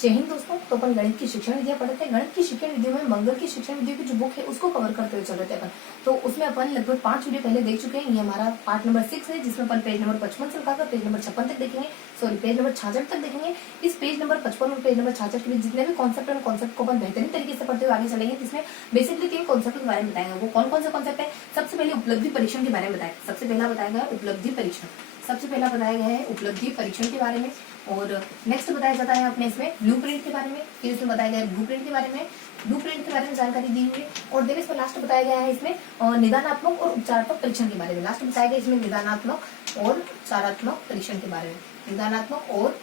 जय हिंद दोस्तों। तो अपन गणित की शिक्षण विधियां पढ़ते हैं। गणित की शिक्षण विधियों में मंगल की शिक्षण विधियों की जो बुक है उसको कवर करते हुए चल रहे थे अपन। तो उसमें अपन लगभग 5 वीडियो पहले देख चुके हैं। ये हमारा पार्ट नंबर 6 है, जिसमें अपन पेज नंबर 55 से लगाकर पेज नंबर 56 तक देखेंगे, सॉरी पेज नंबर 66 तक देखेंगे। इस पेज नंबर 55 और पेज नंबर 66 के बीच जितने भी कॉन्सेप्ट है कॉन्सेप्ट को अपन बेहतरीन तरीके से पढ़ते हुए आगे चलेंगे, जिसमें बेसिकली 3 कॉन्सेप्ट के बारे में बताएंगे। वो कौन कौन से कॉन्सेप्ट है? सबसे पहले उपलब्धि परीक्षण के बारे में बताएंगे। सबसे पहला बताया गया उपलब्धि परीक्षण, सबसे पहला बताया गया है उपलब्धि परीक्षण के बारे में। और नेक्स्ट बताया जाता है अपने इसमें ब्लूप्रिंट के बारे में। फिर इसमें बताया गया है ब्लूप्रिंट के बारे में, ब्लूप्रिंट के बारे में जानकारी दी हुई है। और देन इसमें लास्ट बताया गया है इसमें निदानात्मक और उपचारात्मक परीक्षण के बारे में। लास्ट बताया गया इसमें निदानात्मक और उपचारात्मक परीक्षण के बारे में, निदानात्मक और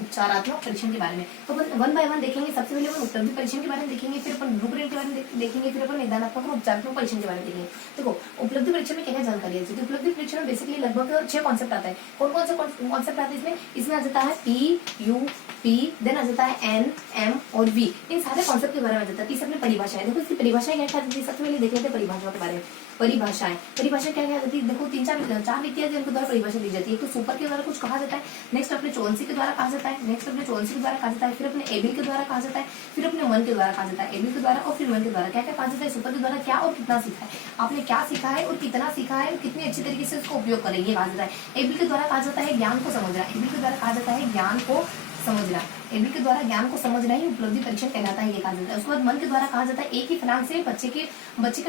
उपचारात्मक परीक्षण के बारे में। तो अपन वन बाय वन देखेंगे। सबसे पहले अपन उपलब्धि परीक्षण के बारे में देखेंगे, फिर अपन ब्लूप्रिंट के बारे में देखेंगे, फिर अपन निदानात्मक और उपचारात्मक परीक्षण के बारे में देखेंगे। देखो उपलब्धि परीक्षण में क्या क्या जानकारी है। तो उपलब्धि परीक्षण में बेसिकली लगभग 6 कॉन्सेप्ट आता है। कौन कौन से कॉन्सेप्ट आते हैं इसमें आ जाता है पी यू पी, देन आ जाता है एन एम और वी। इन सारे कॉन्सेप्ट के बारे में आ जाता है। तीसरे में परिभाषाएं। देखो इसकी परिभाषाएं क्या क्या है, सबसे पहले देख लेते हैं परिभाषाओं के बारे में। परिभाषाएं क्या क्या आती है? देखो 4 रीतियां जिनके द्वारा परिभाषा दी जाती है। तो सुपर के द्वारा कुछ कहा जाता है, नेक्स्ट अपने चौंसी के द्वारा कहा जाता है, नेक्स्ट अपने चौंसी के द्वारा कहा जाता है, फिर अपने एबिल के द्वारा कहा जाता है, फिर अपने मन के द्वारा कहा जाता है। एबिल के द्वारा और फिर मन के द्वारा क्या क्या कहा जाता है? सुपर के द्वारा क्या और कितना सीखा है, आपने क्या सीखा है और कितना सीखा है और कितनी अच्छी तरीके से उसको उपयोग करेंगे कहा जाता है। एबिल के द्वारा कहा जाता है ज्ञान को समझना, एबिल के द्वारा कहा जाता है ज्ञान को समझना, एबिल के द्वारा ज्ञान को समझना ही उपलब्धि परीक्षण कहलाता है, ये कहा जाता है। उसके बाद मन के द्वारा कहा जाता है एक ही फलांग से बच्चे के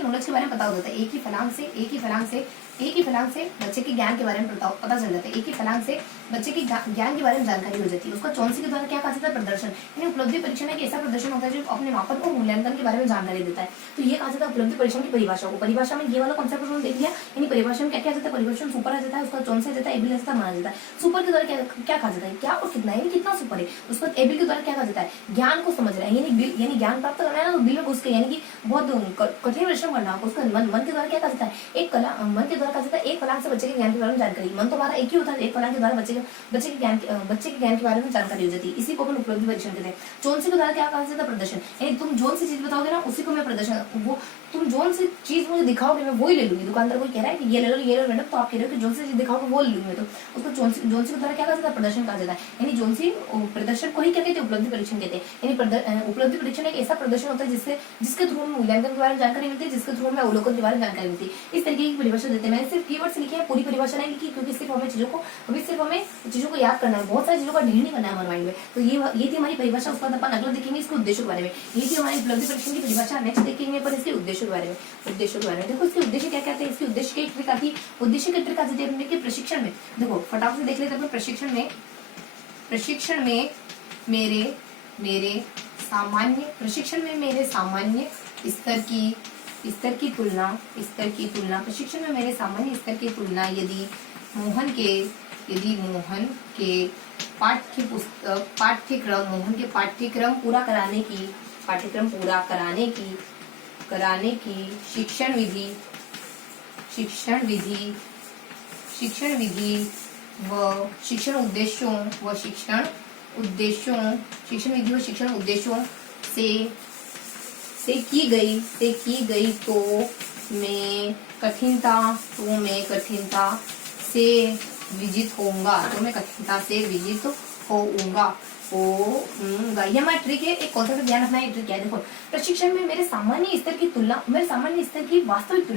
नॉलेज के बारे में पता हो जाता है। एक ही फलांग से बच्चे के ज्ञान के बारे में पता चल जाता है। एक ही फलांग से बच्चे के ज्ञान के बारे में जानकारी हो जाती है। उसका चौंसी के द्वारा क्या कहा जाता है? प्रदर्शन। यानी उपलब्धि परीक्षण एक ऐसा प्रदर्शन होता है जो अपने मापन और मूल्यांकन के बारे में जानकारी देता है। तो ये कहा जाता है उपलब्धि परीक्षण की परिभाषा को। परिभाषा में ये वाला कॉन्सेप्ट उन्होंने देख लिया। यानी परिभाषा में क्या क्या आ जाता है? परिभाषा सुपर आ जाता है, उसका चौंसी आ जाता है, एबिल आ जाता है, माना जाता है। सुपर के द्वारा क्या कहा जाता है? क्या और कितना, यानी कितना सुपर है। उसको एबिल के द्वारा क्या कहा जाता है? ज्ञान को समझ रहा है, यानी ज्ञान प्राप्त करना है ना, तो बिल में घुस के, यानी कि बहुत कठिन परिश्रम करना होगा। उसका मन के द्वारा क्या कहा जाता है? मन के द्वारा कहा जाता है एक फलांग से बच्चे के ज्ञान के बारे में जानकारी। मन तो हमारा एक ही होता है, एक फलांग के द्वारा बच्चे के ज्ञान के बारे में जानकारी हो जाती है। इसी को अपन उपलब्धि परीक्षण कहते हैं। चौंसी के द्वारा क्या कहा जाता है? प्रदर्शन। यानी तुम जोन सी चीज बताओगे ना, उसी को मैं प्रदर्शन, वो तुम जोन सी चीज मुझे दिखाओगे, मैं वही ले लूंगी। दुकानदार कोई कह रहा है कि ये ले लो मैडम, तो आप कह रहे हो कि जोन सी चीज दिखाओगे वो ले लूंगी मैं। तो उसको जोनसी के द्वारा क्या कहा जाता है? प्रदर्शन कहा जाता है। यानी जोनसी प्रदर्शन को ही क्या कहते हैं? उपलब्धि परीक्षण कहते हैं। यानी उपलब्धि परीक्षण एक ऐसा प्रदर्शन होता है जिसके थ्रू में मूल्यांकन के बारे में जानकारी मिलती है, जिसके थ्रू में अवलोकन के बारे में जानकारी मिलती है। इस तरीके की परिभाषा देते हैं। मैंने सिर्फ कीवर्ड्स लिखे हैं, पूरी परिभाषा नहीं लिखी, क्योंकि सिर्फ हमें चीजों को याद करना है, बहुत सारी चीजों का ढेर नहीं करना है हमारे माइंड में। तो ये थी हमारी परिभाषा। उसके बाद अपन अगला देखेंगे इसके उद्देश्य के बारे में। ये थी हमारी उपलब्धि परीक्षण की परिभाषा। नेक्स्ट देखेंगे पर इसके उद्देश्य के बारे में। देखो इसके उद्देश्य क्या कहते हैं? इसके उद्देश्य की ट्रिक आती है। उद्देश्य की ट्रिक आती है प्रशिक्षण में। देखो फटाफट से देख लेते हैं। प्रशिक्षण में मेरे सामान्य स्तर की तुलना प्रशिक्षण में मेरे सामान्य स्तर की तुलना यदि मोहन के पाठ्यक्रम पूरा कराने की शिक्षण विधि व शिक्षण उद्देश्यों से की गई तो मैं कठिनता से विजित होऊंगा। ये हमारा ट्रिक है। एक कॉन्सेप्ट ध्यान रखना है। ट्रिक क्या है? देखो प्रशिक्षण में मेरे सामान्य स्तर की वास्तविक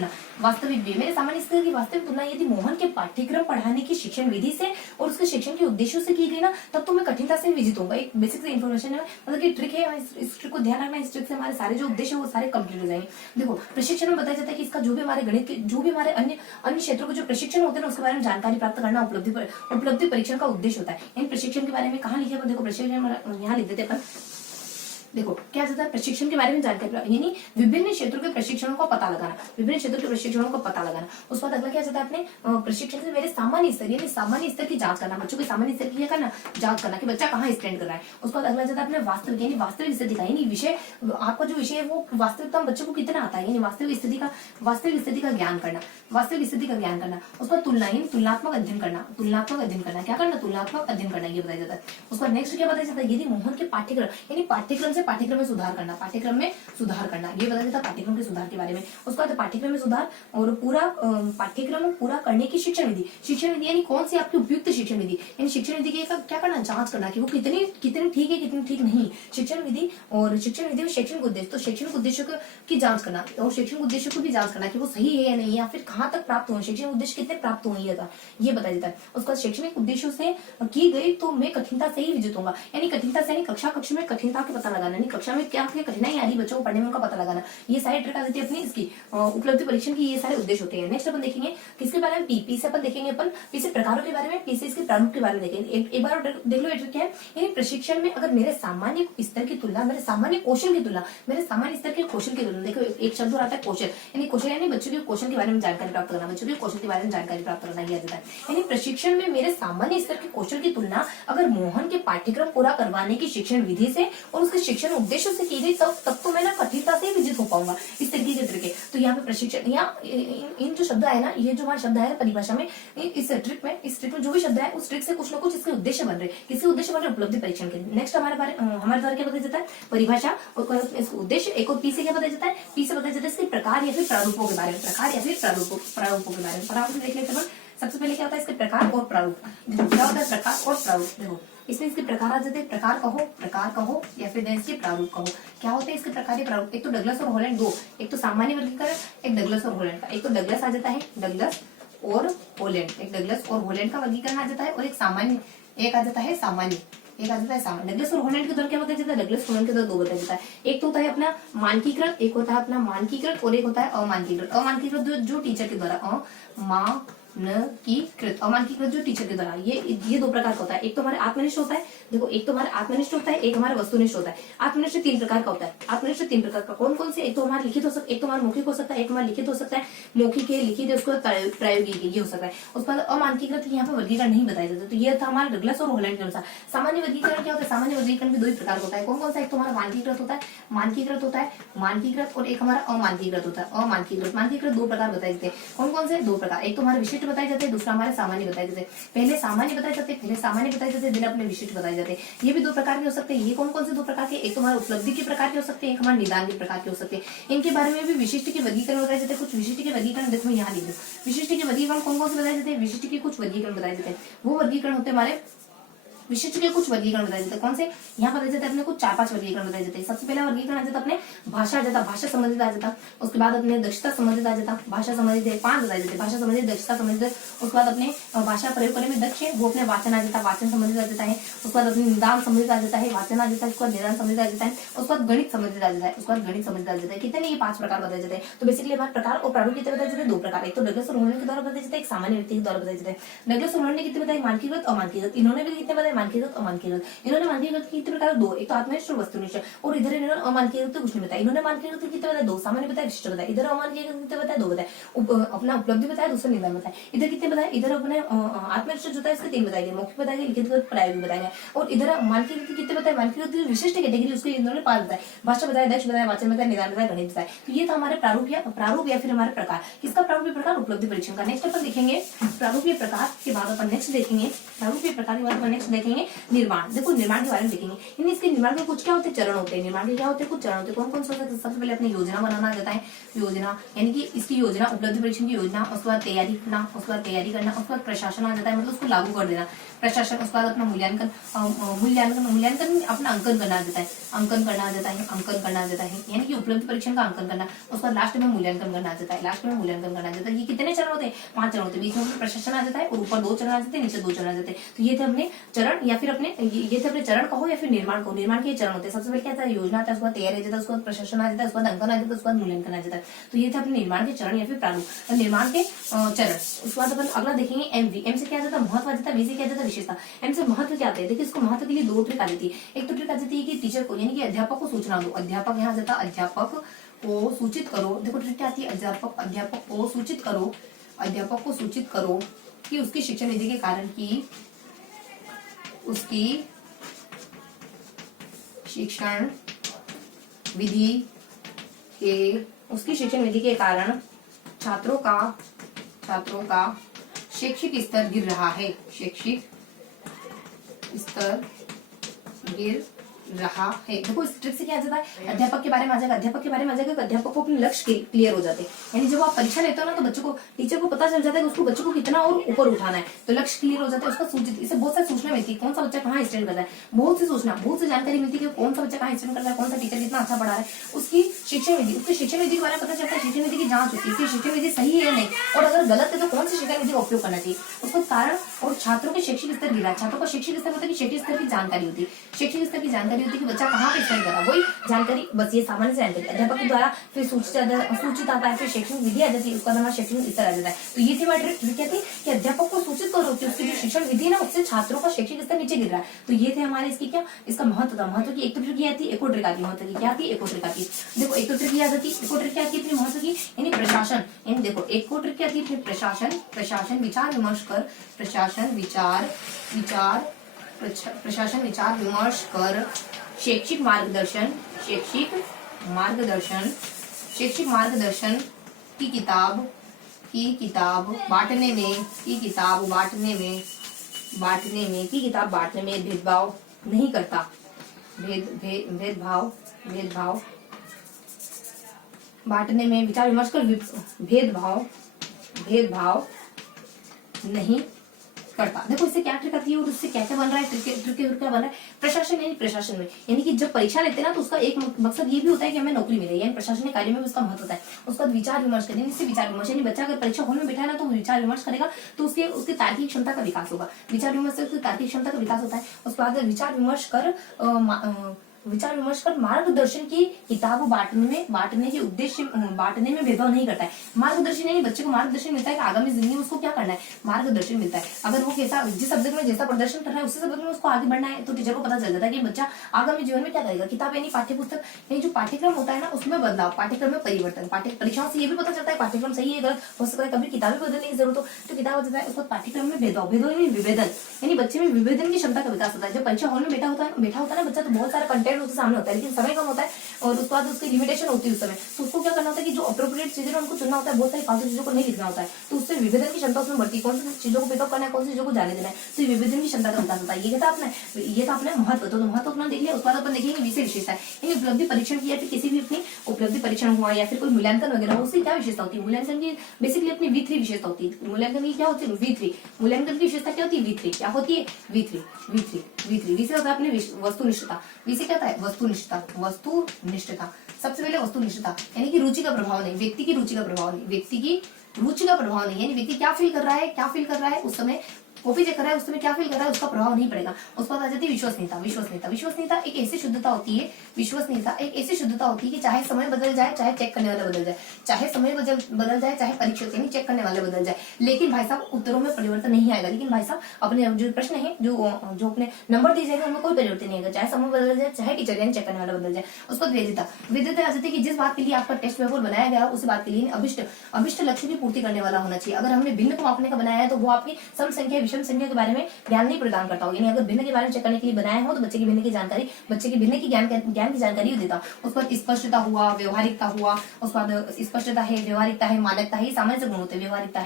तुलना यदि मोहन के पाठ्यक्रम पढ़ाने की शिक्षण विधि से और उसके शिक्षण के उद्देश्यों से की गई ना, तब तो मैं कठिनता से विजित होगा। एक बेसिक से इन्फॉर्मेशन है, मतलब कि ट्रिक है। इस ट्रिक को ध्यान रखना। इस ट्रिक से हमारे सारे जो उद्देश्य है वो सारे कंप्लीट हो जाएंगे। देखो प्रशिक्षण में बताया जाता है कि इसका जो भी हमारे गणित के जो भी हमारे अन्य क्षेत्रों के जो प्रशिक्षण होते हैं ना, उसके बारे में जानकारी प्राप्त करना उपलब्धि परीक्षण का उद्देश्य होता है। इन प्रशिक्षण के बारे में कहाँ लिखे? देखो प्रशिक्षण यहाँ लिख देते अपन। देखो क्या जाता है? प्रशिक्षण के बारे में जानकारी, यानी विभिन्न क्षेत्रों के प्रशिक्षणों का पता लगाना। उसके बाद अगला क्या जाता है? अपने प्रशिक्षण से मेरे सामान्य स्तर की जांच करना। बच्चों के सामान्य स्तर की जांच करना कि बच्चा कहाँ स्टैंड कर रहा है। उसके बाद अगला जाता है अपने वास्तविक स्थिति का, यानी विषय, आपका जो विषय है वो वास्तविकता में बच्चे को कितना आता है, यानी वास्तविक स्थिति का ज्ञान करना। उसके बाद तुलनात्मक अध्ययन करना। क्या करना? तुलनात्मक अध्ययन करना, ये बताया जाता है। उसका नेक्स्ट क्या बताया जाता है? यदि मोहन के पाठ्यक्रम से पाठ्यक्रम में सुधार करना, पाठ्यक्रम में सुधार करना, ये बता देता पाठ्यक्रम के सुधार के बारे में। उसके बाद पाठ्यक्रम में सुधार और पूरा पाठ्यक्रम पूरा करने की शिक्षण विधि। शिक्षण विधि यानी कौन सी आपकी उपयुक्त शिक्षण विधि, यानी शिक्षण विधि का क्या करना, जांच करना कि वो कितनी कितनी ठीक है कितनी ठीक नहीं। शिक्षण विधि और शैक्षणिक उद्देश्य, तो शैक्षणिक उद्देश्य की जांच करना और शैक्षणिक उद्देश्य को भी जांच करना कि वो सही है या नहीं, या फिर कहाँ तक प्राप्त हुए, शैक्षणिक उद्देश्य कितने प्राप्त हुए ये बता देता है। उसका शैक्षणिक उद्देश्यों से की गई तो मैं कठिनता से ही विजित होगा, यानी कठिनता से कक्षा में कठिनता का पता लगाना, यानी कक्षा में क्या कठिनाई आ रही बच्चों को पढ़ने में उनका पता लगाना। ये सारी ट्रिक आ जाती है अपनी इसकी उपलब्धि परीक्षण की, ये सारे उद्देश्य होते हैं। नेक्स्ट अपन देखेंगे किसके बारे में, पी से अपन देखेंगे अपन पी से प्रकारों के बारे में, पी से इसके प्रारूप के बारे में देखेंगे। एक बार देख लो क्या है, यानी प्रशिक्षण में अगर मेरे सामान्य स्तर की तुलना, मेरे सामान्य कौशल की तुलना, मेरे सामान्य स्तर के कौशल की तुलना, देखो एक शब्द और आता है कौशल, यानी कौशल यानी बच्चों के कौशल के बारे में जानकारी प्राप्त करना, बच्चों के कौशल के बारे में जानकारी प्राप्त करना यह जाता है। यानी प्रशिक्षण में मेरे सामान्य स्तर के कौशल की तुलना अगर मोहन के पाठ्यक्रम पूरा करवाने की शिक्षण विधि से और उसके शिक्षण उद्देश्यों से की गई तब तो मैं ना कठिनता से विजित हो पाऊंगा, इस तरीके के तरीके। तो यहाँ पे प्रशिक्षण या इन जो शब्द है ना, ये जो हमारा शब्द है परिभाषा में, इस ट्रिक में जो भी शब्द है उस ट्रिक से कुछ ना कुछ इसके उद्देश्य बन रहे, किसके उद्देश्य बन रहे, उपलब्धि परीक्षण के। नेक्स्ट हमारे द्वारा क्या बताया जाता है, परिभाषा और उद्देश्य। एक और पी से क्या बताया जाता है, पी से बताया जाता है इसके प्रकार या फिर प्रारूपों के बारे में, प्रकार या फिर प्रारूपों के बारे में। प्रारूप देख लेते हैं। सबसे पहले क्या होता है इसके प्रकार और प्रारूप। देखो क्या होता है प्रकार और प्रारूप, देखो इसमें इसके प्रकार आ जाते हैं, प्रकार कहो या फिर इसके प्रारूप कहो। क्या होते हैं इसके प्रकार या प्रारूप, एक तो डगलस और हॉलैंड दो, एक तो सामान्य वर्गीकरण, एक डगलस और हॉलैंड का। एक तो डगलस आ जाता है, डगलस और हॉलैंड, एक डगलस और हॉलैंड का वर्गीकरण आ जाता है, और एक सामान्य, एक आ जाता है सामान्य, एक आ जाता है सामान्य। डगलस और हॉलैंड के द्वारा क्या बताया जाता है, डगलस हॉलैंड के द्वारा दो बताया जाता है। एक तो होता है अपना मानकीकृत, एक होता है अपना मानकीकृत, और एक होता है अमानकीकृत। अमानकीकृत जो टीचर के द्वारा, अमानकीकृत, अमानकीकृत जो टीचर के द्वारा, ये दो प्रकार का होता है। एक तो हमारे आत्मनिष्ठ होता है, देखो एक तो हमारा आत्मनिष्ठ होता है, एक हमारा वस्तुनिष्ठ होता है। आत्मनिष्ठ 3 प्रकार का होता है, आत्मनिष्ठ 3 प्रकार का कौन कौन से, एक तो हमारा लिखित हो सकता है, एक तो हमारा मौखिक हो सकता है, एक हमारा लिखित हो सकता है, मौखिक है, लिखित है, उसको प्रायोगिक ये हो सकता है। उसके बाद अमानकीकृत यहाँ पे वर्गीकरण नहीं बताया जाता। तो ये था हमारा डगलस और हॉलैंड के अनुसार। सामान्य वर्गीकरण क्या होता है, सामान्य वर्गीकरण भी 2 ही प्रकार होता है। कौन कौन सा, एक तो हमारा मानकीकृत होता है, मानकीकृत और एक हमारा अमानकीकृत होता है। मानकीकृत 2 प्रकार बताए जाते हैं। कौन कौन से 2 प्रकार, एक तो हमारे विशिष्ट बताए जाते हैं, दूसरा हमारे सामान्य बताए जाते हैं। पहले सामान्य बताए जाते हैं, फिर अपने विशिष्ट बताए जाते हैं। ये भी 2 प्रकार के हो सकते हैं। ये कौन कौन से 2 प्रकार के, एक तो हमारे उपलब्धि के प्रकार के हो सकते हैं, एक हमारे निदान के प्रकार के हो सकते हैं। इनके बारे में भी विशिष्ट के वर्गीकरण बताए जाते हैं। कुछ विशिष्ट के वर्गीकरण देखो यहाँ लिख दो, विशिष्ट के वर्गीकरण कौन कौन से बताए जाते हैं, विशिष्ट के कुछ वर्गीकरण बताए जाते हैं। वो वर्गीकरण होते हैं हमारे विशिष्ट के कुछ वर्गीकरण बताए जाते हैं। कौन से, यहाँ बताए जाते हैं अपने कुछ 4-5 वर्गीकरण बताए जाते हैं। सबसे पहला वर्गीकरण आ जाता है अपने भाषा आ जाता, भाषा संबंधित आ जाता। उसके बाद अपने दक्षता संबंधित आ जाता, भाषा संबंधित 5 बताए जाते हैं, भाषा संबंधित, दक्षता संबंधित। उसके बाद अपने भाषा प्रयोग करने में दक्ष है वो अपने वाचन आ जाता, वाचन संबंधित आ जाता है। उसके बाद अपने निदान संबंधित आ जाता है, वाचन आ जाता है। उसके बाद निदान संबंधित आ जाता है। उसके बाद गणित संबंधित आ जाता है, उसके बाद गणित संबंधित आ जाता है। कितने, ये 5 प्रकार बताए जाते हैं। तो बेसिकली हमारे प्रकार और प्रारूप कितने बताए जाते हैं, 2 प्रकार, एक तो डगलस और हॉलैंड के द्वारा बताए जाते हैं, एक सामान्य व्यक्ति के द्वारा बताए जाते हैं। डगलस और हॉलैंड ने कितने बताए, मानकीकृत अमानकीकृत, इन्होंने भी कितने बताए, मानकीकृत अमानकीकृत। इन्होंने मानकीकृत कितने प्रकार, 2, एक तो आत्मनिष्ठ और वस्तुनिष्ठ, और इधर इन्होंने अमानकीकृत कुछ नहीं बताया। इन्होंने मानकीकृत कितने बताए, 2, सामान्य बताया, विशिष्ट बताया। इधर अमानकीकृत कितने बताया, 2 बताए, अपना उपलब्धि बताया, दूसरा निदान बताया। इधर कितने बताए, इधर अपने आत्मनिष्ठ जो था इसके 3 बताए गए, मौखिक बताए गए, लिखित प्रायोगिक बताया गया। और इधर मानकीकृत कितने बताए, मानकीकृत विशिष्ट कैटेगरी उसके इन्होंने 5 बताए, भाषा बताया, दक्ष बताया, वाचन बताया, निदान बताया, गणित बताया। तो ये था हमारे प्रारूप या फिर हमारे प्रकार। किसका प्रारूप प्रकार, उपलब्धि परीक्षण का। नेक्स्ट अपन देखेंगे प्रारूप प्रकार के बाद अपन नेक्स्ट देखेंगे, प्रारूप प्रकार के बाद अपन नेक्स्ट देखेंगे निर्माण। देखो निर्माण के बारे में देखेंगे, यानी इसके निर्माण के कुछ क्या होते हैं, चरण होते हैं। निर्माण के क्या होते हैं, कुछ चरण होते हैं। कौन कौन से होते हैं, सबसे पहले अपनी योजना बनाना जाता है, योजना यानी कि इसकी योजना, उपलब्धि परीक्षण की योजना, उसके बाद तैयारी करना, उसके बाद प्रशासन आ जाता है, मतलब उसको लागू कर देना, प्रशासन। उसके बाद अपना मूल्यांकन अपना अंकन करना जाता है, अंकन करना आ जाता है, यानी कि उपलब्धि परीक्षण का अंकन करना। उसके बाद लास्ट में मूल्यांकन करना आ जाता है, ये कितने चरण होते हैं, 5 चरण होते हैं। बीच में प्रशासन आ जाता है और ऊपर 2 चरण आ जाते हैं, नीचे 2 चरण आ जाते हैं। तो ये थे अपने चरण या फिर ये थे अपने चरण कहो या फिर निर्माण कहो। निर्माण के चरण होते हैं। सबसे पहले क्या था, योजना आता है, उसके बाद तैयारी आ जाता है, उसके बाद प्रशासन आ जाता है, उसके बाद अंकन आ जाता है, उसके बाद मूल्यांकन आ जाता है। तो ये थे अपने निर्माण के चरण या फिर प्रारूप, निर्माण के चरण। उसके बाद अपन अगला देखेंगे एमवी। एम से क्या जाता है, महत्व आ जाता है, वी से क्या जाता है, विशेषता। एम से महत्व क्या आता है, देखिए इसको महत्व के लिए 2 ट्रिक आ जाती है। एक तो ट्रिक आ जाती है कि टीचर को यानी कि अध्यापक को सूचना दो, अध्यापक यहाँ जाता है, अध्यापक को सूचित करो। देखो ट्रिक क्या आती है, अध्यापक को सूचित करो, अध्यापक को सूचित करो कि उसकी शिक्षण विधि के कारण की उसकी शिक्षण विधि के कारण छात्रों का शैक्षिक स्तर गिर रहा है, शैक्षिक स्तर गिर रहा है। देखो इस ट्रिक से क्या आ जाता है, अध्यापक के बारे में आ जाएगा, अध्यापक के बारे में आ जाएगा, अध्यापक को अपने लक्ष्य क्लियर हो जाते हैं। यानी जब आप परीक्षा लेते हो ना तो बच्चों को, टीचर को पता चल जाता है कि उसको बच्चों को कितना और ऊपर उठाना है, तो लक्ष्य क्लियर हो जाता है उसका सूचित। इससे बहुत सारी सूचना मिलती है, कौन सा बच्चा कहाँ स्टैंड कर रहा है, बहुत सी सूचना, बहुत सी जानकारी मिलती है कि कौन सा बच्चा कहाँ स्टैंड कर रहा है, कौन सा टीचर कितना अच्छा पढ़ा रहा है, उसकी शिक्षण विधि, उसकी शिक्षण विधि के बारे में पता चलता है, शिक्षण विधि की जांच होती है कि शिक्षण विधि सही है या नहीं, और अगर गलत है तो कौन सी शिक्षण विधि का उपयोग करना चाहिए, उसका कारण। और छात्रों के शैक्षिक स्तर गिरा, छात्रों का शैक्षिक स्तर मतलब कि शैक्षिक स्तर की जानकारी होती है, शैक्षिक स्तर की जानकारी होती है कि बच्चा कहाँ पे स्टैंड कर रहा है, वही जानकारी, बस ये सामान्य जानकारी अध्यापक के द्वारा फिर सूचित आता है, फिर शैक्षणिक विधि आ जाती है, उसका नाम शैक्षणिक स्तर आ जाता है। तो ये थी हमारी ट्रिक क्या थी कि अध्यापक को सूचित करो कि उसकी जो शिक्षण विधि है ना उससे छात्रों का शैक्षिक स्तर नीचे गिर रहा है। तो ये थे हमारे इसकी क्या, इसका महत्व था। महत्व की एक तो ट्रिक ये आती है, एको ट्रिक आती है, महत्व की क्या आती है, एको ट्रिक आती है। देखो एक तो ट्रिक ये आ जाती है, एको ट्रिक क्या आती है अपनी महत्व की, यानी प्रशासन, यानी देखो एको ट्रिक क्या आती है, प्रशासन, प्रशासन विचार विमर्श कर, प्रशासन विचार प्रशासन विचार विमर्श कर, शैक्षिक मार्गदर्शन, शैक्षिक मार्गदर्शन, शैक्षिक मार्गदर्शन की किताब बांटने में, की किताब बांटने में भेदभाव नहीं करता, भेदभाव बांटने में विचार विमर्श कर भेदभाव नहीं करता। देखो इससे क्या ट्रिक आती है और उससे क्या क्या बन रहा है, ट्रिक क्या बन रहा है, प्रशासन, यानी प्रशासन में, यानी कि जब परीक्षा लेते हैं ना तो उसका एक मकसद ये भी होता है कि हमें नौकरी मिले, यानी प्रशासनिक कार्य में भी उसका महत्व होता है। उसका विचार विमर्श करेंगे, इससे विचार विमर्श, यानी बच्चा अगर परीक्षा हॉल में बैठा है ना तो विचार विमर्श करेगा तो उसके तार्किक क्षमता का विकास होगा, विचार विमर्श से उसकी तार्किक क्षमता का विकास होता है। उसके बाद विचार विमर्श कर मार्गदर्शन की किताब बांटने के उद्देश्य, बांटने में भेदभाव नहीं करता है। मार्गदर्शन यानी बच्चे को मार्गदर्शन मिलता है कि आगामी जिंदगी में उसको क्या करना है, मार्गदर्शन मिलता है। अगर वो कैसा, जिस सब्जेक्ट में जैसा प्रदर्शन कर रहा है उसी सब्जेक्ट में उसको आगे बढ़ना है तो टीचर को पता चल जाता है कि बच्चा आगामी जीवन में क्या करेगा। किताब यानी पाठ्यपुस्तक, यानी जो पाठ्यक्रम होता है ना उसमें बदलाव, पाठ्यक्रम में परिवर्तन, परीक्षाओं से ये भी पता चलता है पाठ्यक्रम सही है गलत हो सकता है, कभी किताबें बदलने की जरूरत हो तो किताब बदलता है। उसको पाठ्यक्रम में भेदभाव यानी विभेदन, यानी बच्चे में विभेदन की क्षमता का विकास होता है। जब परीक्षा हॉल में बैठा होता है ना बच्चा तो बहुत सारा कंटेंट उसके सामने होता है, लेकिन समय कम होता है और उसके बाद उसकी लिमिटेशन होती है उस समय, तो उसको क्या करना होता है कि जो अप्रोप्रिएट चीजें उनको चुनना होता है, बहुत सारी फालतू चीजों को नहीं लिखना होता है, तो उससे विभेदन की क्षमता उसमें बढ़ती है, कौन सी चीजों को पिकअप करना है, कौन सी चीजों को जाने देना है, तो ये विभेदन की क्षमता का विकास होता है। ये था अपने महत्व, तो महत्व अपना देख लिया। उसके बाद अपन देखेंगे विषय विशेषता, यानी उपलब्धि परीक्षण की या फिर किसी भी अपनी उपलब्धि परीक्षण हुआ या फिर कोई मूल्यांकन वगैरह हो उसकी क्या विशेषता होती है। मूल्यांकन की बेसिकली अपनी V3 विशेषता होती है। मूल्यांकन की क्या होती है, V3, मूल्यांकन की विशेषता क्या होती है, V3 क्या होती है, V3 होता है अपनी वस्तुनिष्ठता। विषय क्या होता है, वस्तुनिष्ठता। सबसे पहले वस्तुनिष्ठता यानी कि रुचि का प्रभाव नहीं, व्यक्ति की रुचि का प्रभाव नहीं, यानी व्यक्ति क्या फील कर रहा है उस समय, कॉपी चेक कर रहा है उस समय क्या फील कर रहा है उसका प्रभाव नहीं पड़ेगा। उसके बाद आ जाती है विश्वसनीयता एक ऐसी शुद्धता होती है, कि चाहे समय बदल जाए, चाहे चेक करने वाला बदल जाए, चाहे समय बदल जाए, चाहे परीक्षक यानी चेक करने वाले बदल जाए, लेकिन भाई साहब उत्तरों में परिवर्तन नहीं आएगा। लेकिन भाई साहब अपने जो प्रश्न है, जो अपने नंबर दिए जाएंगे उनमें कोई परिवर्तन नहीं आएगा, चाहे समय बदल जाए, चाहे टीचर यानी चेक करने वाला बदल जाए। उसके बाद वैधता आ जाती है कि जिस बात के लिए आपका टेस्ट पेपर बनाया गया उस बात के लिए अभिष्ट लक्ष्य की पूर्ति करने वाला होना चाहिए। अगर हमने भिन्न को मापने का बनाया है तो वो आपकी सम संख्या विषम संख्या के बारे में ज्ञान नहीं प्रदान करता हो, यानी अगर भिन्न के बारे में चेक करने के लिए बनाया हो तो बच्चे की भिन्न की जानकारी, ज्ञान की जानकारी देता। उस पर स्पष्टता हुआ, व्यवहारिकता हुआ, उस बाद स्पष्टता है, व्यवहारिकता है, मानकता है, सामान्य गुण होते हैं। व्यवहारिकता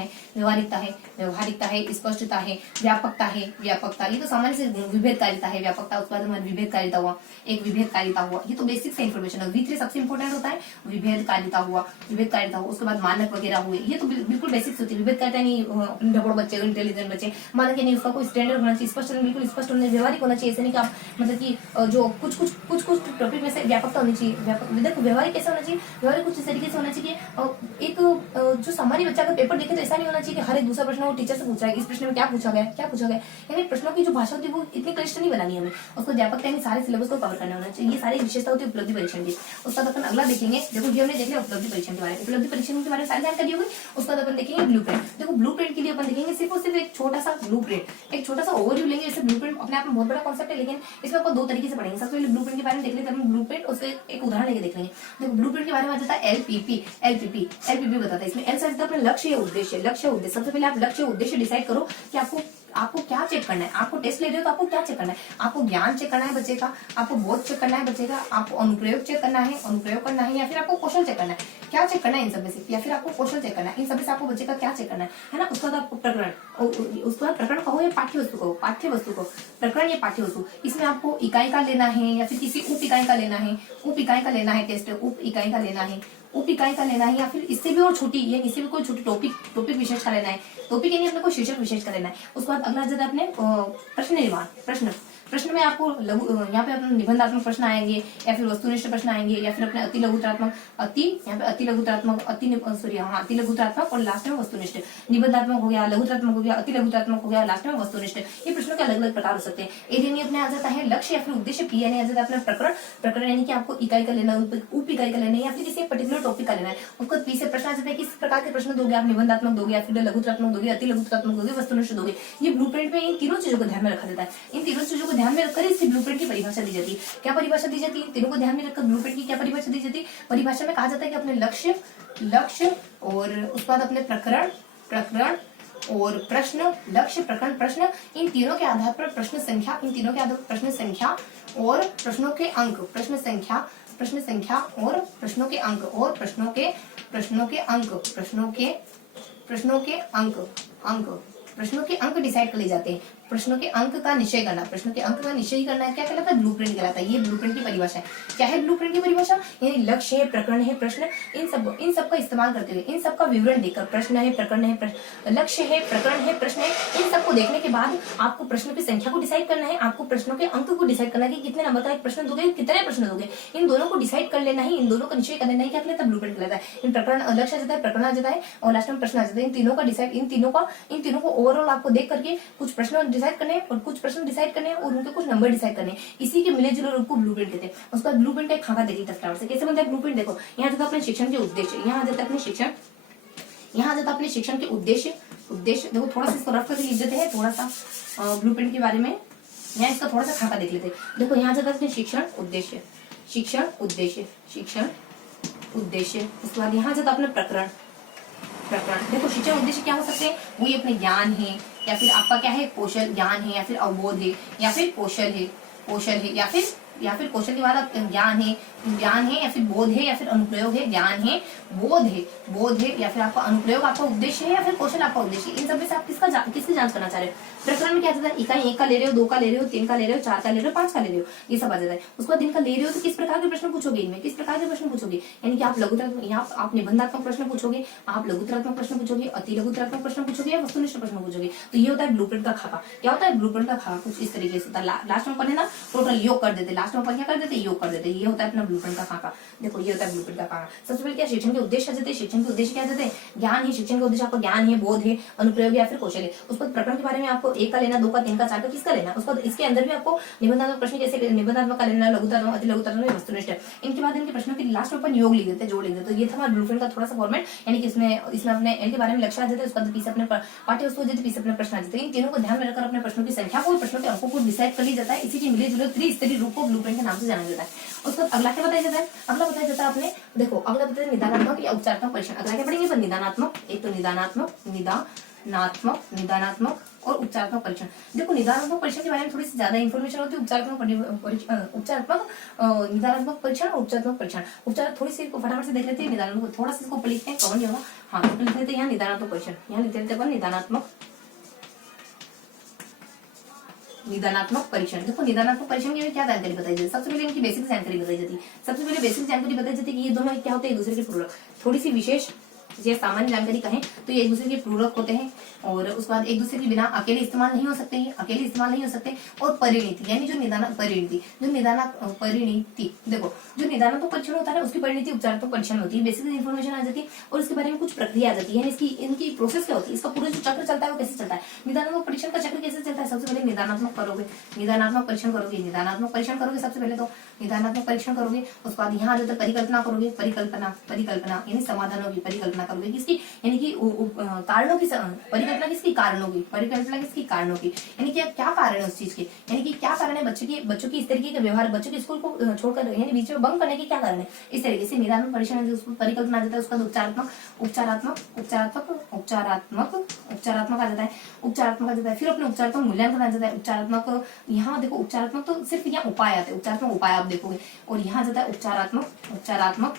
है, स्पष्टता है, व्यापकता है, ये तो सामान्य से विभेदकारिता है, व्यापकता। उसके बाद हमारी विभेदकारिता हुआ, ये तो बेसिक से इंफॉर्मेशन है। V3 सबसे इंपॉर्टेंट होता है, विभेदकारिता हुआ। उसके बाद मानक वगैरह हुए, ये तो बिल्कुल बेसिक्स होती है। विभेदकारिता नहीं ढबड़ बच्चे, इंटेलिजेंट बच्चे, मानक यानी उसका कोई स्टैंडर्ड होना चाहिए, स्पष्ट बिल्कुल स्पष्ट होना, व्यवहारिक होना चाहिए। ऐसे नहीं कि आप मतलब कि जो कुछ टॉपिक में से व्यापकता होनी चाहिए। व्यवहारिक कैसे होना चाहिए, व्यवहारिक कुछ इस तरीके से होना चाहिए। एक जो सामान्य बच्चा अगर पेपर देखे तो ऐसा नहीं होना चाहिए कि हर एक दूसरा प्रश्न वो टीचर से पूछ रहा है, इस प्रश्न में क्या पूछा गया, यानी प्रश्नों की जो भाषा होती है वो इतनी क्लिष्ट नहीं बनानी हमें। उसको व्यापकता यानी सारे सिलेबस को कवर करना होना चाहिए। ये सारी विशेषता होती है उपलब्धि परीक्षण की। उसका अपन अगला देखेंगे। देखो ये हमने देख लिया उपलब्धि परीक्षण के बारे में, उपलब्धि परीक्षण के बारे में सारी जानकारी होगी। उसका अपन देखेंगे ब्लूप्रिंट। देखो ब्लूप्रिंट के लिए अपन देखेंगे सिर्फ और सिर्फ एक छोटा सा ब्लूप्रिंट, एक छोटा सा ओवरव्यू लेंगे। जैसे ब्लूप्रिंट अपने आप में बहुत बड़ा कॉन्सेप्ट है, लेकिन इसमें अपन दो तरीके से पढ़ेंगे। सबसे पहले ब्लूप्रिंट के बारे में देख लेते हैं। ब्लूप्रिंट उसके एक उदाहरण लेके देख लेंगे। देखो ब्लूप्रिंट के बारे में आ जाता है एलपीपी बताता है। इसमें एल से अपना लक्ष्य या उद्देश्य। सबसे पहले आप लक्ष्य उद्देश्य डिसाइड करो कि आपको आपको क्या चेक करना है, आपको टेस्ट ले रहे हो तो आपको क्या चेक करना है, आपको ज्ञान चेक करना है बच्चे का, आपको बोध चेक करना है बच्चे का, आपको अनुप्रयोग चेक करना है, अनुप्रयोग करना है, या फिर आपको कौशल चेक करना है, क्या चेक करना है इन सब में से, या फिर आपको कौशल चेक करना है, इन सब में से आपको बच्चे का क्या चेक करना है ना। उसके बाद आपको प्रकरण, उसके बाद प्रकरण कहो या पाठ्य वस्तु कहो, पाठ्य वस्तु को प्रकरण या पाठ्य वस्तु, इसमें आपको इकाई का लेना है या फिर किसी उप इकाई का लेना है, उप इकाई का लेना है टेस्ट, उप इकाई का लेना है, उप इकाई का लेना है, या फिर इससे भी और छोटी या इससे भी कोई छोटी टॉपिक विशेष का लेना है, टॉपिक यानी अपने को शीर्षक विशेष का लेना है। उसके बाद अगला जाता है अपने प्रश्न निर्माण, प्रश्न में आपको यहाँ पे अपने निबंधात्मक प्रश्न आएंगे, या फिर वस्तुनिष्ठ प्रश्न आएंगे, या फिर अपने अति लघुतरात्मक, यहाँ पे अति लघुतरात्मक और लास्ट में वस्तुनिष्ठ। निबंधात्मक हो गया, लघुतरात्मक हो गया, अति लघुतरात्मक हो गया, लास्ट में वस्तुनिष्ठ। ये प्रश्नों के अलग अलग प्रकार हो सकते हैं। ए यानी अपने आ जाता है लक्ष्य या फिर उद्देश्य, पी यानी आ जाता है अपने प्रकरण यानी कि आपको इकाई का लेना, उप इकाई का लेना है, या फिर किसी पर्टिकुलर टॉपिक का लेना है। उसको पी से प्रश्न आ जाता है किस प्रकार के प्रश्न दोगे आप, निबंधात्मक दोगे या फिर लघुतरात्मक दोगे, अति लघुतरात्मक दोगे, वस्तुनिष्ठ दोगे। ये ब्लूप्रिंट में इन तीनों चीजों को ध्यान में रखा जाता है। इन तीनों चीजों को ध्यान में रखकर इसकी ब्लूप्रिंट की परिभाषा दी जाती है। क्या परिभाषा दी जाती है, तीनों को ध्यान में रखकर ब्लूप्रिंट की क्या परिभाषा दी जाती है। परिभाषा में कहा जाता है कि अपने लक्ष्य और उसके बाद अपने प्रकरण और प्रश्न, लक्ष्य प्रकरण प्रश्न, इन तीनों के आधार पर प्रश्न संख्या, इन तीनों के आधार पर प्रश्न संख्या और प्रश्नों के अंक, प्रश्न संख्या और प्रश्नों के अंक और प्रश्नों के अंक डिसाइड कर लिए जाते हैं। प्रश्नों के अंक का निश्चय करना, क्या कहलाता है, ब्लूप्रिंट कहलाता है। ये ब्लूप्रिंट की परिभाषा है। क्या है ब्लूप्रिंट की परिभाषा, यानी लक्ष्य है, प्रकरण है, प्रश्न, इन सब का इस्तेमाल करते हुए, इन सब का विवरण देकर, प्रश्न है, प्रकरण है, लक्ष्य है, प्रकरण है, प्रश्न है, इन सबको देखने के बाद आपको प्रश्नों की संख्या को डिसाइड करना है, आपको प्रश्नों के अंक को डिसाइड करना है कि कितने नंबर का एक प्रश्न दोगे, कितने प्रश्न दोगे। इन दोनों को डिसाइड कर लेना है, इन दोनों का निश्चय कर लेना है, क्या कहलाता है, ब्लूप्रिंट कहलाता है। इन प्रकरण लक्ष्य आ जाता है, प्रकरण आ जाता है और लास्ट में प्रश्न आ जाता है। इन तीनों को ओवरऑल आपको देख करके कुछ प्रश्न डिसाइड करने हैं और कुछ प्रश्न डिसाइड करने हैं और उनके कुछ नंबर डिसाइड करने हैं। इसी के मिले जुले रूप को ब्लूप्रिंट कहते हैं। उसके बाद ब्लूप्रिंट का एक खाका देखिए 10 फ्लावर से कैसे बनता है ब्लूप्रिंट। देखो यहाँ जाता है अपने शिक्षण के उद्देश्य, यहाँ जाता है अपने शिक्षण के उद्देश्य। देखो थोड़ा सा इसको रफ करके लिख देते हैं, थोड़ा सा ब्लूप्रिंट के बारे में। यहाँ इसका थोड़ा सा खाका देख लेते हैं। देखो यहाँ जाता है अपने शिक्षण उद्देश्य। उसके बाद यहाँ जाता है अपने प्रकरण। देखो शिक्षण उद्देश्य क्या हो सकते हैं, वही अपने ज्ञान है, या फिर आपका क्या है, कौशल, ज्ञान है, या फिर अवबोध है, या फिर कौशल है, या फिर कौशल के बाद ज्ञान है, या फिर बोध है, या फिर अनुप्रयोग है, ज्ञान है, बोध है, या फिर आपका अनुप्रयोग आपका उद्देश्य है, या फिर कौशल आपका उद्देश्य। इन सब में से आप किसकी जांच करना चाह रहे हो। प्रकरण में क्या जाता है, इकाई 1 का ले रहे हो, 2 का ले रहे हो, 3 का ले रहे हो, 4 का ले रहे हो, 5 का ले रहे हो, ये सब आ जाता है। उसके बाद इनका ले रहे हो तो किस प्रकार के प्रश्न पूछोगे, इनमें किस प्रकार के प्रश्न पूछोगे, यानी कि आप आप निबंधात्मक प्रश्न पूछोगे, आप लघुतरात्मक प्रश्न पूछोगे, अति लघुतरात्मक प्रश्न पूछोगे, या वस्तुनिष्ठ प्रश्न पूछोगे। तो ये होता है ब्लूप्रिंट का खाका। क्या होता है ब्लूप्रिंट का खाका, कुछ इस तरीके से होता है। लास्ट में पढ़े ना टोटल योग कर देते, लास्ट में क्या कर देते, योग कर देते। ये होता है अपना ब्लूप्रिंट का खाका। देखो ये होता है ब्लूप्रिंट का खाका। सबसे पहले क्या शिक्षण के उद्देश्य आ जाते हैं। शिक्षण के उद्देश्य क्या जाते हैं, ज्ञान है, शिक्षण के उद्देश्य आपका ज्ञान है, बोध है, अनुप्रयोग या फिर कौशल है। उसके बाद प्रकरण के बारे में आपको 1 का लेना, 2 का, 3 का, 4 का, किसका लेना। उसके बाद इसके अंदर भी आपको निबंधात्मक प्रश्न कैसे, निबंधात्मक का लेना, लघुतरात्मक, अति लघुतरात्मक, वस्तुनिष्ठ। इनके बाद इनके प्रश्नों के लास्ट में अपन योग लिख देते हैं, जोड़ लिख देते हैं। तो ये था हमारा ब्लूप्रिंट का थोड़ा सा फॉर्मेट, यानी कि इसमें अपने एल के बारे में लक्ष्य आ जाते हैं, उसके बाद पीछे अपने पाठ्य वस्तु जाते, पीछे अपने प्रश्न आ जाते हैं। इन तीनों को ध्यान में रखकर अपने प्रश्नों की संख्या को, प्रश्नों के अंकों को डिसाइड कर लिया जाता है। इसी के मिले जुले त्रिस्तरीय रूप को ब्लूप्रिंट के नाम से जाना जाता है। उसके बाद अगला क्या बताया जाता है, अगला बताया जाता है आपने, देखो अगला बताया है निदानात्मक या उपचारात्मक परीक्षण। अगला क्या पढ़ेंगे, निदानात्मक, एक तो निदानात्मक और उपचारात्मक परीक्षण। देखो निदानात्मक परीक्षण के बारे में थोड़ी सी ज्यादा इंफॉर्मेशन होती है। निदानात्मक परीक्षण और उपचारात्मक परीक्षण। उपचार थोड़ी सी फटाफट से देख लेते हैं, निदानात्मक थोड़ा सा इसको लिखते हैं, कवर नहीं होगा। हाँ तो लिख लेते हैं यहाँ निदानात्मक परीक्षण, यहाँ लिख देते हैं निदानात्मक परीक्षण। देखो निदानात्मक परीक्षण की क्या जानकारी बताई जाती है। सबसे पहले इनकी बेसिक जानकारी बताई जाती है। कि ये दोनों क्या होते हैं, एक दूसरे के पूरक। थोड़ी सी विशेष ये सामान्य जानकारी कहें तो ये एक दूसरे के पूरक होते हैं और उसके बाद एक दूसरे के बिना अकेले इस्तेमाल नहीं हो सकते। और परिणति यानी जो निदानात्मक परीक्षण होता है उसकी परिणति उपचारात्मक परीक्षण होती है। बेसिक इन्फॉर्मेशन आ जाती है और उसके बारे में कुछ प्रक्रिया आ जाती है, इनकी प्रोसेस क्या होती है, इसका पूरा जो चक्र चलता है वो कैसे चलता है। निदानात्मक परीक्षण का चक्र कैसे चलता है, सबसे पहले निदानात्मक परीक्षण करोगे। सबसे पहले तो निदानात्मक परीक्षण करोगे। उसके बाद यहाँ जो परिकल्पना करोगे, परिकल्पना यानी समाधानों की परिकल्पना करोगे किसकी, यानी कि कारणों की परिकल्पना किसकी, कारणों की, परिकल्पना किसकी, कारणों की, यानी कि क्या कारण है उस चीज के, यानी कि क्या कारण है बच्चों की इस तरीके का व्यवहार, बच्चों के स्कूल को छोड़कर यानी बीच में बंक करने के क्या कारण है, इस तरीके से निदान परीक्षण परिकल्पना आ जाता है। उसका उपचारात्मक उपचारात्मक उपचारात्मक उपचारात्मक उपचारात्मक आ जाता है, उपचारात्मक आ जाता है। फिर अपने उपचारात्मक मूल्यांकन आ जाता है। उपचारात्मक, यहाँ देखो उपचारात्मक तो सिर्फ यहाँ उपाय आते हैं, उपचारात्मक उपाय आप देखोगे, और यहाँ जाता है उपचारात्मक उपचारात्मक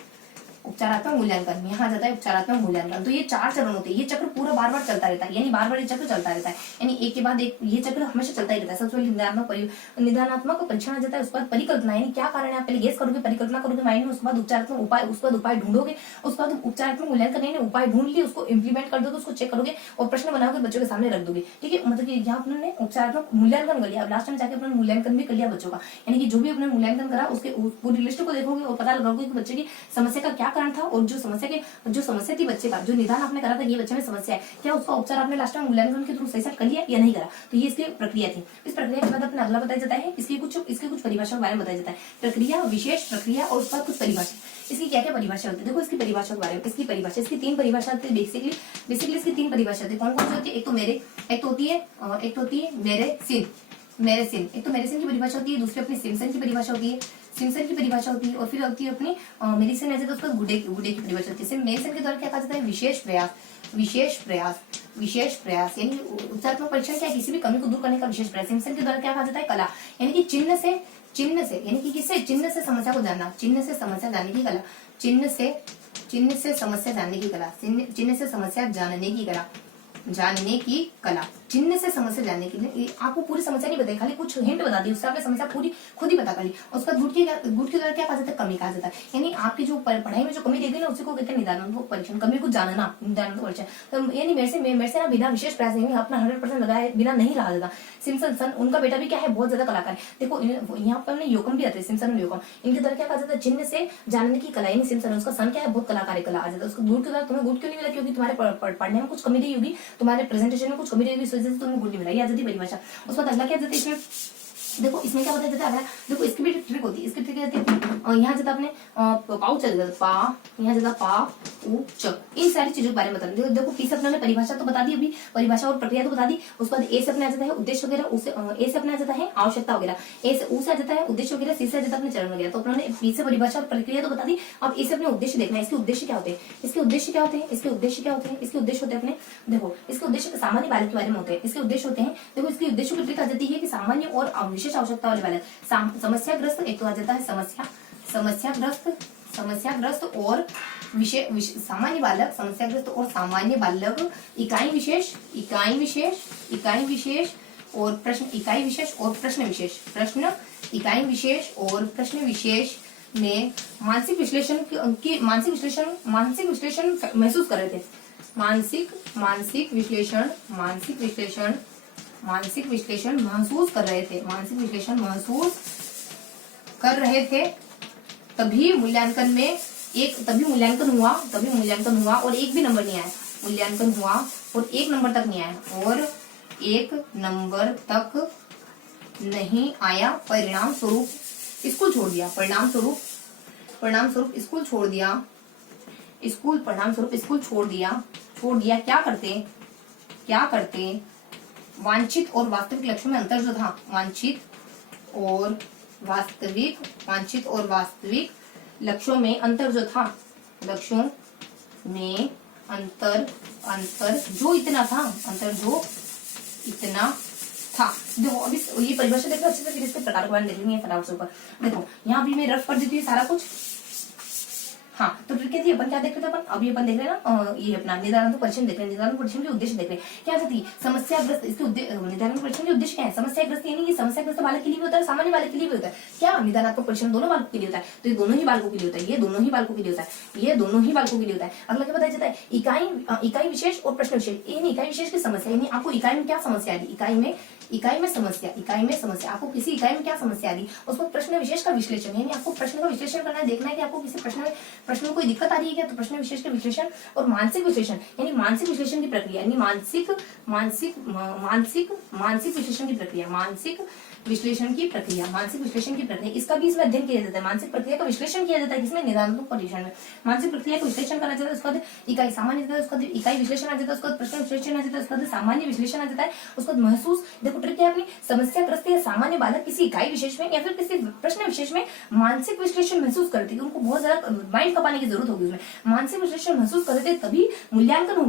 उपचारात्मक मूल्यांकन, यहाँ जाता है उपचारात्मक मूल्यांकन। तो ये 4 चरण होते हैं, ये चक्र पूरा बार बार चलता रहता है, यानी बार बार ये चक्र चलता रहता है, यानी एक के बाद एक ये चक्र हमेशा चलता ही रहता है। सबसे पहले निदानात्मक परीक्षण आ जाता है, उसके बाद परिकल्पना, यानी क्या कारण है आप पहले गेस करोगे, परिकल्पना करोगे माइंड में, उसके बाद उपचारात्मक उपाय, उसके बाद उपाय ढूंढोगे, उसके बाद उपचारात्मक मूल्यांकन, यानी उपाय ढूंढ लिए उसको इम्प्लीमेंट कर दोगे, उसको चेक करोगे और प्रश्न बनाओगे, बच्चों के सामने रख दोगे। ठीक है, मतलब कि यहाँ अपने उपचारात्मक मूल्यांकन कर लिया, अब लास्ट में जाके अपना मूल्यांकन भी कर लिया बच्चों का, यानी कि जो भी अपने मूल्यांकन करा उसके पूरी लिस्ट को देखोगे और पता लगाओगे कि बच्चे की समस्या का क्या कारण था, और जो समस्या थी बच्चे का, जो निदान आपने करा था ये बच्चे में समस्या है, क्या उसका उपचार आपने लास्ट में मूल्यांकन के थ्रू सही से कर लिया या नहीं करा। तो ये इसकी प्रक्रिया थी। इस प्रक्रिया के बाद अपना अगला बताया जाता है, इसकी कुछ परिभाषा के बारे में बताया जाता है। प्रक्रिया, विशेष प्रक्रिया और उसका कुछ परिभाषा, इसकी क्या क्या परिभाषा होती है, देखो इसकी परिभाषा के बारे में, इसकी परिभाषा, इसकी 3 परिभाषा होती है बेसिकली इसकी 3 परिभाषा होती है। कौन कौन सी होती है, एक तो होती है मेरे सिन, एक तो मेरे सिन की परिभाषा होती है, दूसरी अपनी सिम्पसन की परिभाषा होती है, सिम्पसन की परिभाषा होती है, और फिर होती है अपनी मेडिसिन ऐसे तो उसका गुडे की परिभाषा होती है। मेडिसिन के द्वारा क्या कहा जाता है, विशेष प्रयास, यानी उपचारात्मक परीक्षण क्या है, किसी भी कमी को दूर करने का विशेष प्रयास। सिम्पसन के द्वारा क्या कहा जाता है, कला, यानी कि चिन्ह से यानी कि किससे, चिन्ह से समस्या को जानना, चिन्ह से समस्या जानने की कला, चिन्ह से समस्या जानने की कला, चिन्ह से समस्या जानने की कला, चिन्ह से समस्या जानने के लिए आपको पूरी समस्या नहीं बताई, खाली कुछ हिंट बता दी, उससे आपने समस्या पूरी खुद ही पता कर ली। उसके बाद गुड के द्वारा क्या कहा जाता है, कमी कहा जाता है, यानी आपकी जो पढ़ाई में जो कमी देखी ना उसी को कहते हैं निदानात्मक परीक्षण, कमी को जानना निदानात्मक परीक्षण। तो यानी मेरे से ना बिना विशेष प्रयास नहीं, अपना 100% लगाए बिना नहीं रहा जाता। सिम्पसन उनका बेटा भी क्या है, बहुत ज्यादा कलाकार है। देखो यहाँ पर योकम भी आते हैं, सिम्पसन और योकम, इनके द्वारा क्या कहा जाता है, चिन्ह से जानने की कला, यानी सिम्पसन उसका सन क्या है, बहुत कलाकार कला आ जाता है। उसको गुड के द्वारा तुम्हें गुड क्यों नहीं मिला, क्योंकि तुम्हारे पढ़ने में कुछ कमी रही होगी, तुम्हारे प्रेजेंटेशन में कुछ कमी रही होगी, इस वजह से तुम्हें गुड नहीं मिला, आजादी परिभाषा। उसके बाद अगला क्या जाता है इसमें, देखो इसमें क्या बताया जाता है अगला, देखो इसकी भी ट्रिक होती है, इसकी ट्रिक कहते हैं यहाँ जाता अपने पाउच चल जाता पा, यहाँ जाता पा उच, इन सारी चीजों के बारे में बताना। देखो पी से अपने परिभाषा तो बता दी, अभी परिभाषा और प्रक्रिया तो बता दी। उसके बाद ए से अपने आ जाता है उद्देश्य वगैरह, ए से अपने आ जाता है आवश्यकता वगैरह, ए से ऊ से आ जाता है उद्देश्य वगैरह, सी से आ जाता है अपने चरण वगैरह। तो अपने पी से परिभाषा और प्रक्रिया तो बता दी, अब ए से अपने उद्देश्य देखना है, इसके उद्देश्य क्या होते हैं, इसके उद्देश्य क्या होते हैं, इसके उद्देश्य क्या होते हैं, इसके उद्देश्य होते हैं अपने, देखो इसके उद्देश्य सामान्य बालक के बारे में होते हैं, इसके उद्देश्य होते हैं, देखो इसके उद्देश्य की ट्रिक आ जाती है कि सामान्य और विशेष आवश्यकता वाले बालक, समस्याग्रस्त, एक तो आ जाता है समस्याग्रस्त और सामान्य बालक, समस्याग्रस्त और सामान्य बालक, इकाई विशेष और प्रश्न, इकाई विशेष और प्रश्न विशेष, इकाई विशेष और प्रश्न विशेष में मानसिक विश्लेषण महसूस कर रहे थे, मानसिक विश्लेषण महसूस कर रहे थे, तभी मूल्यांकन हुआ और एक भी नंबर नहीं आया, मूल्यांकन हुआ और 1 नंबर तक नहीं आया, परिणाम स्वरूप स्कूल छोड़ दिया, क्या करते वांछित और वास्तविक लक्ष्यों में अंतर जो था, वांछित और वास्तविक लक्ष्यों में अंतर जो था, जो इतना था। देखो अभी ये परिभाषा देखो अच्छे से, फिर इसके प्रकार के बारे में देखेंगे फटाफट से ऊपर। देखो यहाँ भी मैं रफ कर देती हूँ सारा कुछ। हाँ, तो ट्रिक थी, अपन क्या देख रहे थे, अभी अपन देख रहे हैं ना, ये अपना निदानात्मक परीक्षण देख रहे हैं, निदानात्मक परीक्षण के उद्देश्य देख रहे हैं। क्या थी समस्याग्रस्त, इसके निदानात्मक परीक्षण के उद्देश्य क्या है, समस्याग्रस्त यानी कि समस्याग्रस्त बालक के लिए भी होता है, सामान्य बालक के लिए भी होता है। क्या निदानात्मक परीक्षण दोनों बालकों के लिए होता है, तो ये दोनों ही बालकों के लिए होता है, ये दोनों ही बालकों के लिए होता है। अगला क्या बताया जाता है, इकाई विशेष और प्रश्न विशेष, यानी इकाई विशेष की समस्या, यानी आपको इकाई में क्या समस्या आ रही, इकाई में समस्या, आपको किसी इकाई में क्या समस्या आ रही, उसको प्रश्न विशेष का विश्लेषण, यानी आपको प्रश्न का विश्लेषण करना है, देखना है कि आपको किसी प्रश्न में कोई दिक्कत आ रही है क्या, तो प्रश्न विशेष का विश्लेषण। और मानसिक विश्लेषण, यानी मानसिक विश्लेषण की प्रक्रिया, यानी मानसिक विश्लेषण की प्रक्रिया, विश्लेषण की प्रक्रिया, मानसिक विश्लेषण की प्रक्रिया, इसका भी इसमें अध्ययन किया जाता है। मानसिक प्रक्रिया का विश्लेषण किया जाता है किसमें, निदानात्मक परीक्षण में। मानसिक प्रक्रिया का विश्लेषण करा जाता है, उसके बाद इकाई सामान्य जाता है, उसके बाद इकाई विश्लेषण आ जाता है, उसके बाद प्रश्न विश्लेषण आ जाता है, उसके बाद सामान्य विश्लेषण आ जाता है, उसके बाद महसूस। देखो ट्रिक क्या है अपनी, समस्याग्रस्त या सामान्य बालक किसी इकाई विशेष में या फिर किसी प्रश्न विशेष में मानसिक विश्लेषण महसूस करती है, उनको बहुत ज्यादा माइंड खपाने की जरूरत होगी उसमें, मानसिक विश्लेषण महसूस करते थे तभी मूल्यांकन हो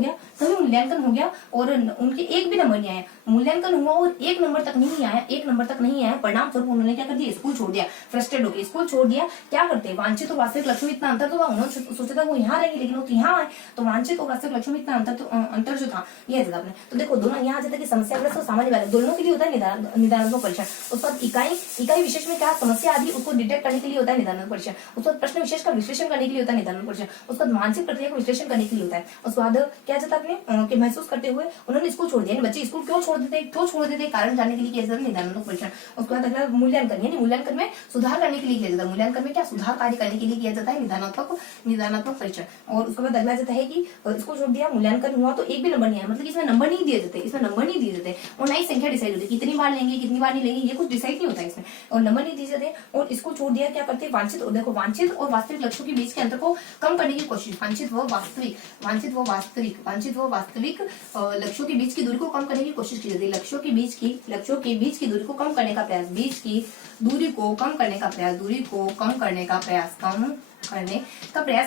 गया, और उनके एक भी नंबर नहीं आया, मूल्यांकन हुआ और एक नंबर तक नहीं आया, परिणाम स्वरूप उन्होंने क्या कर दिया, स्कूल छोड़ दिया, फ्रस्ट्रेट होकर स्कूल छोड़ दिया। क्या करते, वांछित और वास्तविक लक्ष्य में इतना अंतर तो था, उन्होंने सोचा था वो यहाँ रहेंगे लेकिन वो तो यहाँ आए, तो वांछित और वास्तविक लक्ष्य में इतना अंतर जो था ये था आपने। तो देखो दोनों यहाँ जाता है कि समस्याग्रस्त और सामान्य बालक दोनों के लिए होता है निदानात्मक परीक्षण। उसके बाद इकाई विशेष में क्या समस्या आदि उसको डिटेक्ट करने के लिए होता है निदानात्मक परीक्षण। उसके बाद प्रश्न विशेष का विश्लेषण करने के लिए होता है निदानात्मक परीक्षण। उसके बाद मानसिक प्रक्रिया का विश्लेषण करने के लिए होता है। उसके बाद क्या जाता है अपने कि महसूस करते हुए उन्होंने स्कूल छोड़ दिया, बच्चे स्कूल क्यों छोड़ देते कारण जानने के लिए किया जाता है निदानात्मक परीक्षण। उसके बाद अगला मूल्यांकन, यानी मूल्यांकन में सुधार करने के लिए किया जाता है, मूल्यांकन में क्या सुधार कार्य करने के लिए किया जाता है निदानात्मक परीक्षण। और उसके बाद अगला जाता है कि स्कूल छोड़ दिया, मूल्यांकन हुआ तो एक भी नंबर नहीं आया, मतलब इसमें नंबर नहीं दिए जाते, और नई संख्या डिसाइड होती है, कितनी बार लेंगे कितनी बार नहीं लेंगे ये कुछ डिसाइड नहीं होता है इसमें, और नंबर नहीं दिए जाते। और स्कूल छोड़ दिया क्या करते, वांछित और वास्तविक लक्ष्यों के बीच के अंतर को कम करने की कोशिश, वांछित व वास्तविक लक्ष्यों के बीच की दूरी को कम करने की कोशिश की जाती है, लक्ष्यों के बीच की दूरी को कम करने का प्रयास, दूरी को कम करने का प्रयास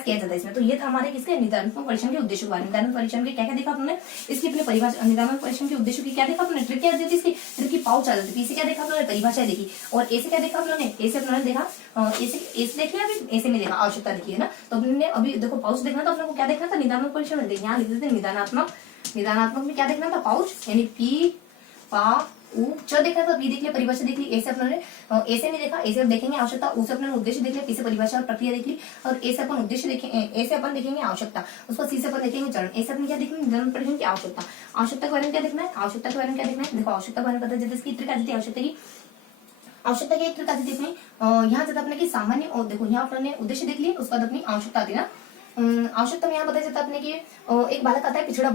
किया जाता है इसमें। तो ये था हमारे किसके निदानात्मक परीक्षण के उद्देश्य के बारे में। निदानात्मक परीक्षण के क्या देखा आपने, इसकी अपने परिभाषा, निदानात्मक परीक्षण के उद्देश्य की क्या देखा आपने, ट्रिक क्या देती इसकी, ट्रिक की पाउच आ जाती है। पी से क्या देखा आपने, परिभाषा देखी, और ए से क्या देखा आपने, ए से अपने देखा, ए से देख लिया, अभी ए से नहीं देखा, आवश्यकता देखी है ना। तो हमने अभी देखो पाउच देखना था, अपने को क्या देखना था, निदानात्मक परीक्षण में यहाँ लिख देते निदानात्मक में क्या देखना था, पाउच, यानी पी पा च देखा था, बी देख लिया, परिभाषा देख ली, ए से अपने ए से नहीं देखा, ए से अब देखेंगे आवश्यकता, ऊ से अपने उद्देश्य देख लिया, पी से परिभाषा और प्रक्रिया देख ली, और ए से अपन उद्देश्य देखेंगे, ए से अपन देखेंगे आवश्यकता, उसको सी से अपन देखेंगे चरण, ए से अपन क्या देखेंगे निदानात्मक परीक्षण की आवश्यकता के बारे में क्या देखना है, देखो आवश्यकता के बारे में पता है, इसकी ट्रिक आती है आवश्यकता की एक ट्रिक आती है यहाँ जाता अपने की सामान्य, और देखो यहाँ अपने उद्देश्य देख लिए, उसके बाद अपनी आवश्यकता आती है ना। आवश्यकता में यहाँ बताया जाता है अपने की एक बालक आता है, पिछड़ा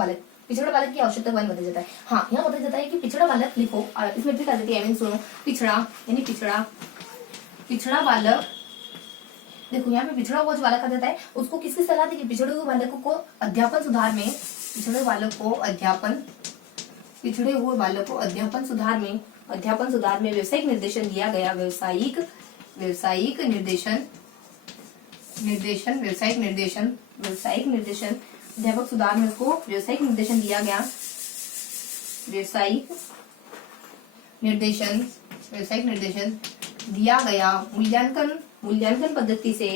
बालक की आवश्यकता के बारे में बताया जाता है। हाँ यहाँ बताया जाता है कि पिछड़ा बालक लिखो, इसमें ट्रिक आ जाती है, सुनो, पिछड़ा बालक, देखो यहाँ पे पिछड़ा हुआ जो बालक आ जाता है उसको किसकी सलाह दी, पिछड़े हुए बालकों को अध्यापन सुधार में, पिछड़े हुए बालक को अध्यापन सुधार में व्यावसायिक निर्देशन दिया गया, व्यावसायिक निर्देशन अध्यापक सुधार में उसको व्यावसायिक निर्देशन दिया गया, व्यावसायिक निर्देशन दिया गया, मूल्यांकन पद्धति से